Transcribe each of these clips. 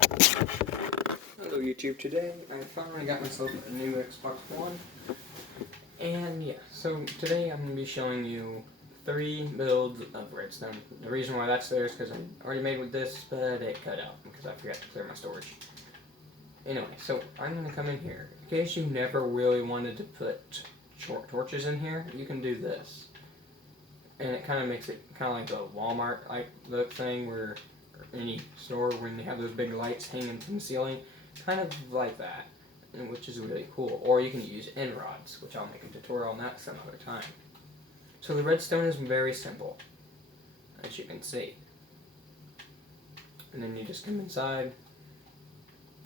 Hello YouTube, today I finally got myself a new Xbox One, and yeah, so today I'm going to be showing you 3 builds of Redstone. The reason why that's there is because I already made with this, but it cut out because I forgot to clear my storage. Anyway, so I'm going to come in here. In case you never really wanted to put short torches in here, you can do this. And it kind of makes it kind of like a Walmart look thing where any store when they have those big lights hanging from the ceiling, kind of like that, which is really cool. Or you can use end rods, which I'll make a tutorial on that some other time. So the redstone is very simple, as you can see. And then you just come inside,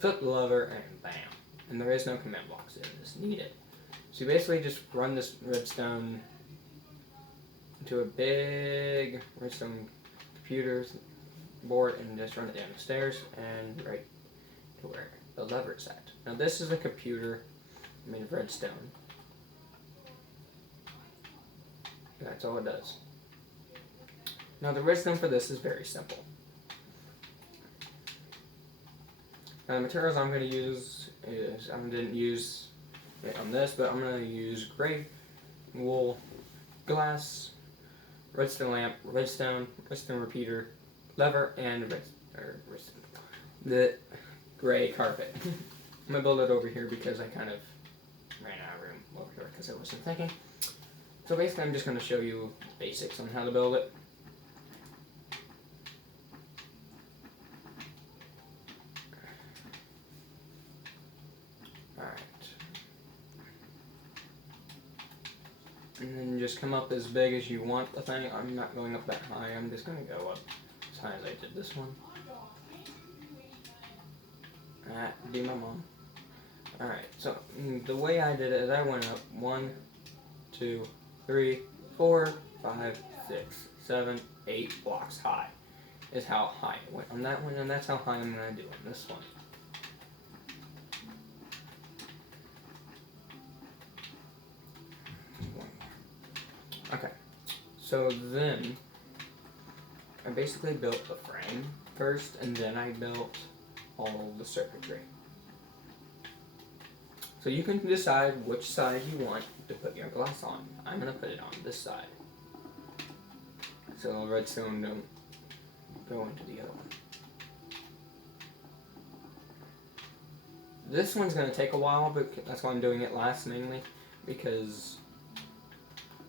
flip the lever, and bam. And there is no command blocks in this needed. So you basically just run this redstone into a big redstone computer board and just run it down the stairs and right to where the lever is at. Now this is a computer made of redstone. That's all it does. Now the redstone for this is very simple. Now the materials I'm going to use is, I didn't use it on this, but I'm going to use gray wool, glass, redstone lamp, redstone repeater, lever, and the gray carpet. I'm going to build it over here because I kind of ran out of room over here because I wasn't thinking. So basically I'm just going to show you basics on how to build it. Alright. And then just come up as big as you want the thing. I'm not going up that high, I'm just going to go up as high as I did this one. That'd be my mom. Alright, so the way I did it is I went up 1, 2, 3, 4, 5, 6, 7, 8 blocks high. Is how high it went on that one, and that's how high I'm going to do on this one. Okay, so then I basically built the frame first, and then I built all the circuitry. So you can decide which side you want to put your glass on. I'm going to put it on this side, so the redstone don't go into the other one. This one's going to take a while, but that's why I'm doing it last mainly, because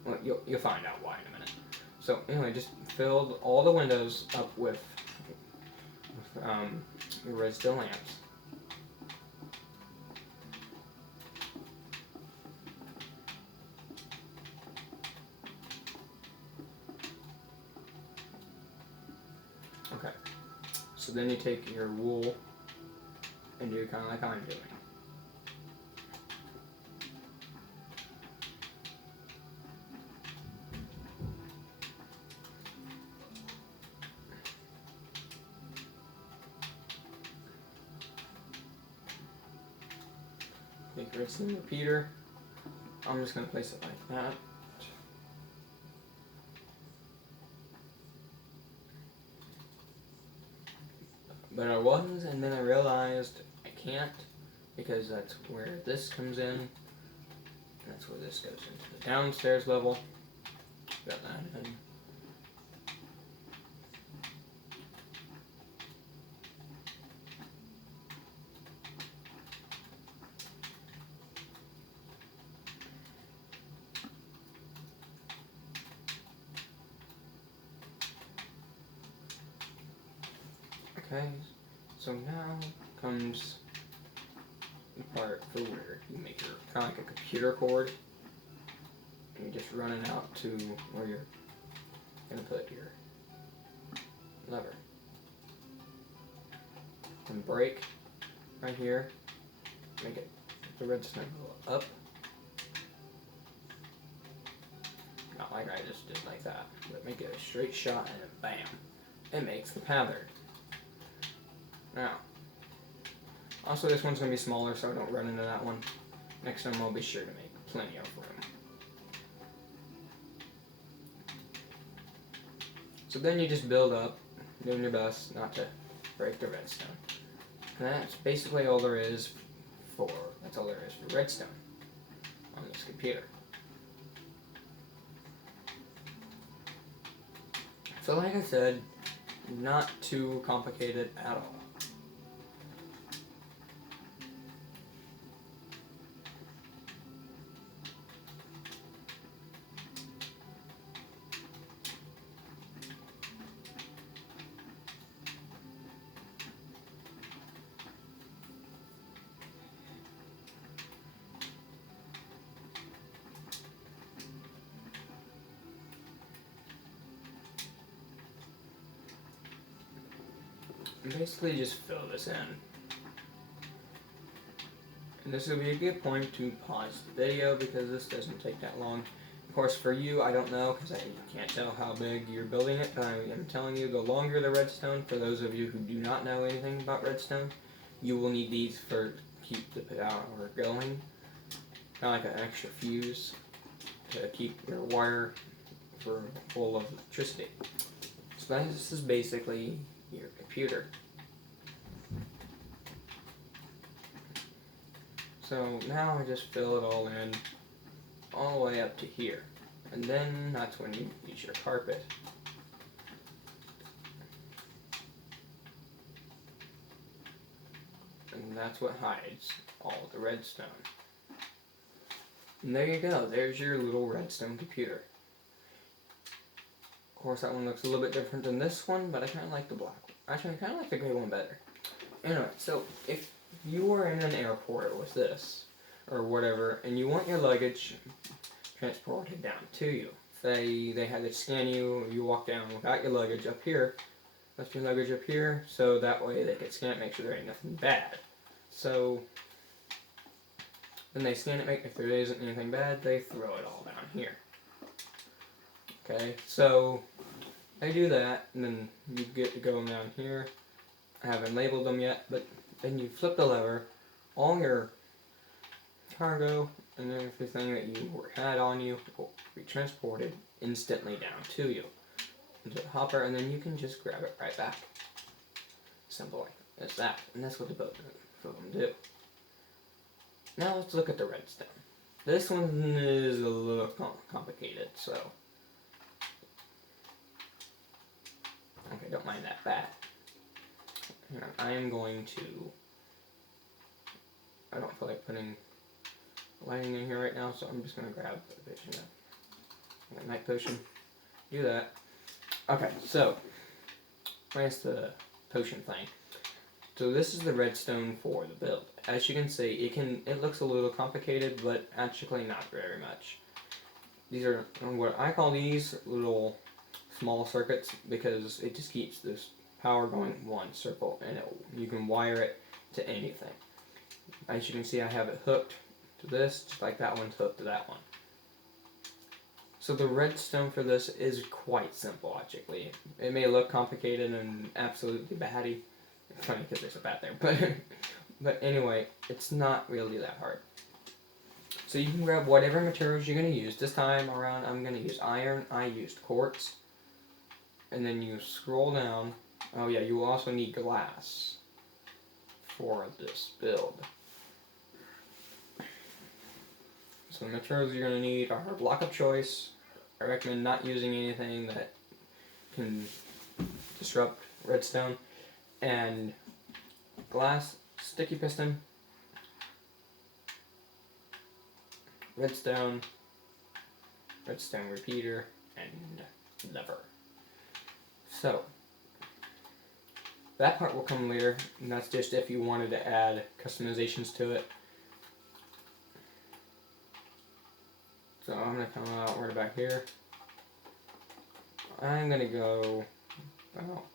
well, you'll find out why in a minute. So anyway, just filled all the windows up with your redstone lamps. Okay, so then you take your wool and do kind of like I'm doing. Take your redstone repeater. I'm just going to place it like that. But I was, and then I realized I can't, because that's where this comes in. And that's where this goes into the downstairs level. Got that in. Okay, so now comes the part for where you make your kind of like a computer cord, and you're just running out to where you're gonna put your lever. And break right here, make it the redstone go up, not like I just did like that, but make it a straight shot and then bam, it makes the pattern. Now, also this one's going to be smaller, so I don't run into that one. Next time I'll be sure to make plenty of room. So then you just build up, doing your best not to break the redstone. And that's basically all there is for redstone on this computer. So like I said, not too complicated at all. And basically just fill this in. And this will be a good point to pause the video because this doesn't take that long. Of course, for you, I don't know because I can't tell how big you're building it, but I am telling you, the longer the redstone, for those of you who do not know anything about redstone, you will need these for keep the power going. Kind of like an extra fuse to keep your wire full of electricity. So this is basically your computer. So now I just fill it all in, all the way up to here. And then that's when you use your carpet. And that's what hides all the redstone. And there you go, there's your little redstone computer. Of course that one looks a little bit different than this one, but I kind of like the black one. Actually, I kind of like the gray one better. Anyway, so if you were in an airport with this, or whatever, and you want your luggage transported down to you. Say they had to scan you, you walk down without your luggage up here, left your luggage up here, so that way they could scan it, make sure there ain't nothing bad. So, then they scan it, if there isn't anything bad, they throw it all down here. Okay, so they do that, and then you get to go down here. I haven't labeled them yet, but then you flip the lever, all your cargo and everything that you had on you will be transported instantly down to you into the hopper, and then you can just grab it right back. Simple as that, and that's what the boat of them do. Now let's look at the redstone. This one is a little complicated, so okay, don't mind that bad. I am going to. I don't feel like putting lighting in here right now, so I'm just going to grab a potion, a night potion, do that. Okay, so, where's the potion thing? So this is the redstone for the build. As you can see, it looks a little complicated, but actually not very much. These are what I call these little small circuits because it just keeps this power going in one circle, and you can wire it to anything. As you can see, I have it hooked to this, just like that one's hooked to that one. So the redstone for this is quite simple, actually. It may look complicated and absolutely batty. It's funny because there's a bat there, but anyway, it's not really that hard. So you can grab whatever materials you're going to use. This time around, I'm going to use iron. I used quartz. And then you scroll down. Oh yeah, you will also need glass for this build. So the materials you're going to need are a block of choice. I recommend not using anything that can disrupt redstone. And glass, sticky piston, redstone repeater, and lever. So, that part will come later, and that's just if you wanted to add customizations to it. So I'm going to come out right back here. I'm going to go about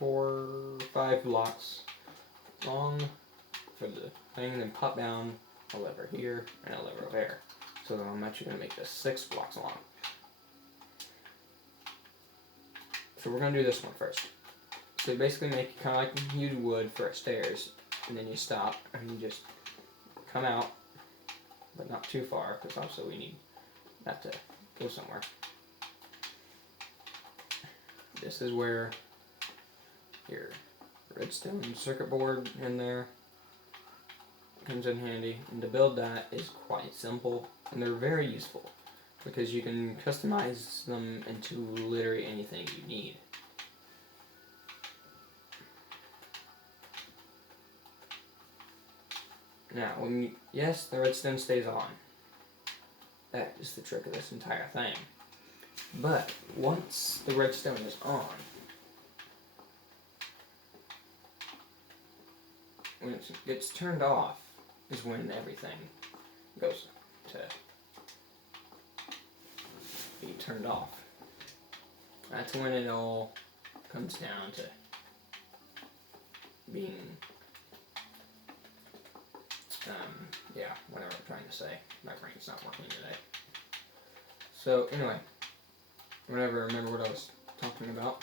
4 or 5 blocks long for the thing, and then pop down a lever here and a lever there. So then I'm actually going to make this 6 blocks long. So we're going to do this one first. So you basically make it kind of like you would for stairs, and then you stop and you just come out, but not too far, because also we need that to go somewhere. This is where your redstone circuit board in there. Comes in handy, and to build that is quite simple, and they're very useful because you can customize them into literally anything you need. Now, yes, the redstone stays on. That is the trick of this entire thing. But once the redstone is on, when it gets turned off is when everything goes to be turned off. That's when it all comes down to being, yeah, whatever I'm trying to say. My brain's not working today. So anyway, whenever I remember what I was talking about.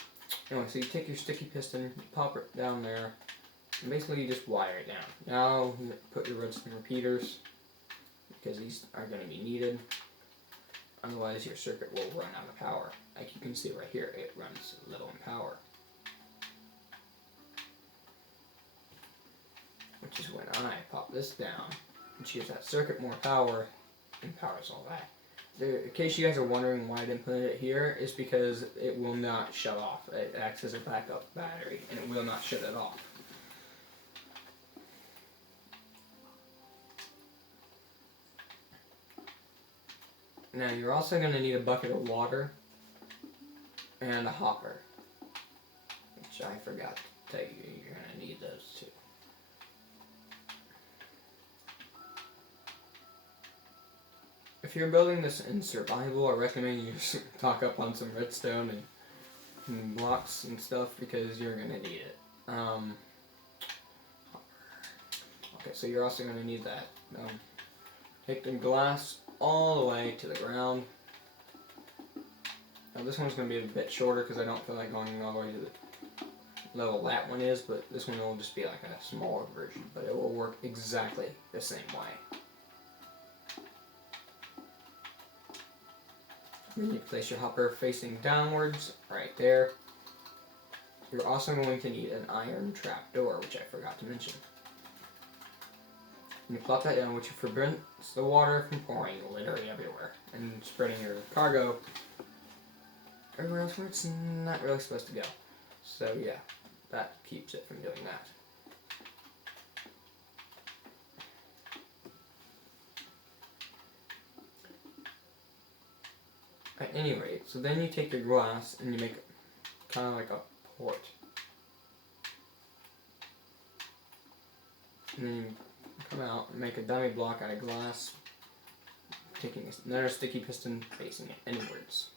Anyway, so you take your sticky piston, you pop it down there, and basically you just wire it down. Now you put your redstone repeaters, because these are going to be needed. Otherwise your circuit will run out of power. Like you can see right here, it runs low in power. Which is when I pop this down, which gives that circuit more power, and powers all that. In case you guys are wondering why I didn't put it here, is because it will not shut off. It acts as a backup battery, and it will not shut it off. Now you're also going to need a bucket of water and a hopper, which I forgot to tell you, you're going to need those too. If you're building this in survival, I recommend you stock up on some redstone and blocks and stuff because you're going to need it. Okay, so you're also going to need that. Take the glass all the way to the ground. Now this one's going to be a bit shorter because I don't feel like going all the way to the level that one is, but this one will just be like a smaller version, but it will work exactly the same way. Then you place your hopper facing downwards, right there. You're also going to need an iron trapdoor, which I forgot to mention. And you plop that down, which prevents the water from pouring literally everywhere and spreading your cargo everywhere else where it's not really supposed to go. So yeah, that keeps it from doing that. At any rate, so then you take your glass and you make kind of like a port. And then you come out and make a dummy block out of glass, taking another sticky piston facing it inwards.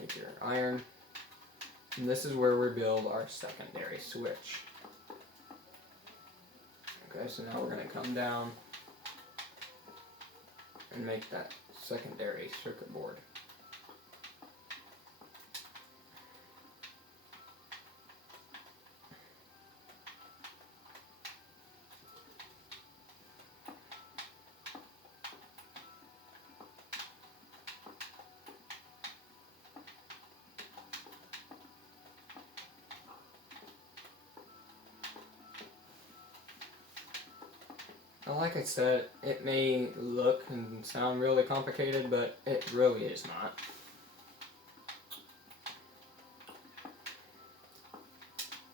Take your iron, and this is where we build our secondary switch. Okay, so now we're going to come down and make that secondary circuit board. Now, like I said, it may look and sound really complicated, but it really is not.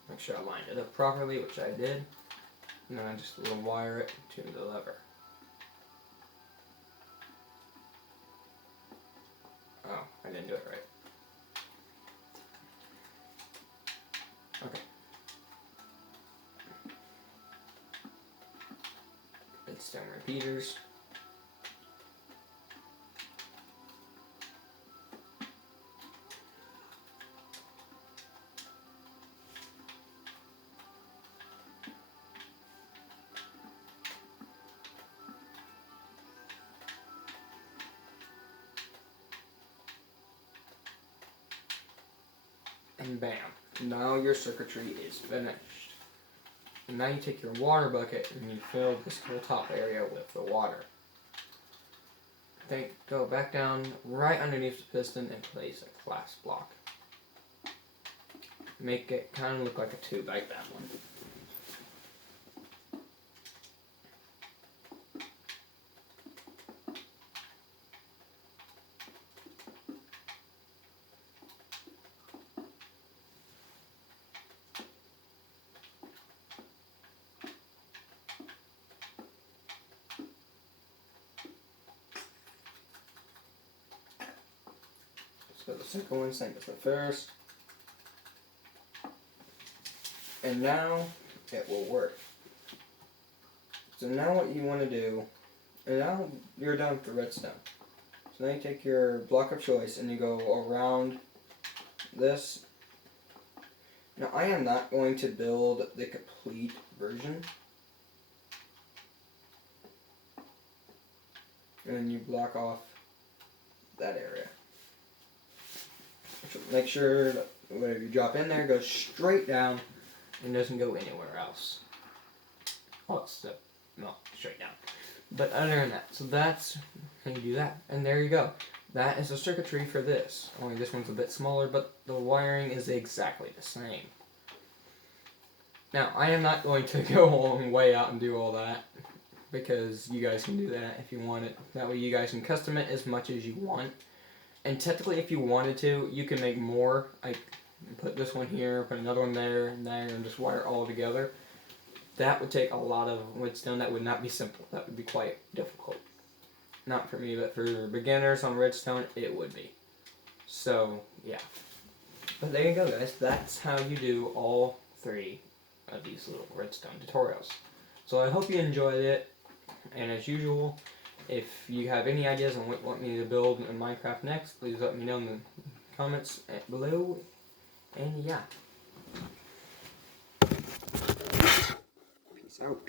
Make sure I lined it up properly, which I did, and then I just will wire it to the lever. Oh, I didn't do it right. Okay. Redstone repeaters. And bam, now your circuitry is finished. And now you take your water bucket and you fill this whole top area with the water. go back down right underneath the piston and place a glass block. Make it kind of look like a tube, like that one. So the second one, same as the first. And now it will work. So now what you want to do, and now you're done with the redstone. So now you take your block of choice and you go around this. Now I am not going to build the complete version. And then you block off that area. So make sure that whatever you drop in there goes straight down and doesn't go anywhere else. Oh, it's straight down. But other than that, so that's how you do that. And there you go. That is the circuitry for this. Only this one's a bit smaller, but the wiring is exactly the same. Now, I am not going to go a long way out and do all that, because you guys can do that if you want it. That way you guys can custom it as much as you want. And technically, if you wanted to, you can make more. Like, put this one here, put another one there, and just wire all together. That would take a lot of redstone. That would not be simple. That would be quite difficult. Not for me, but for beginners on redstone, it would be. So, yeah. But there you go, guys. That's how you do all 3 of these little redstone tutorials. So I hope you enjoyed it. And as usual, if you have any ideas on what you want me to build in Minecraft next, please let me know in the comments below. And yeah. Peace out.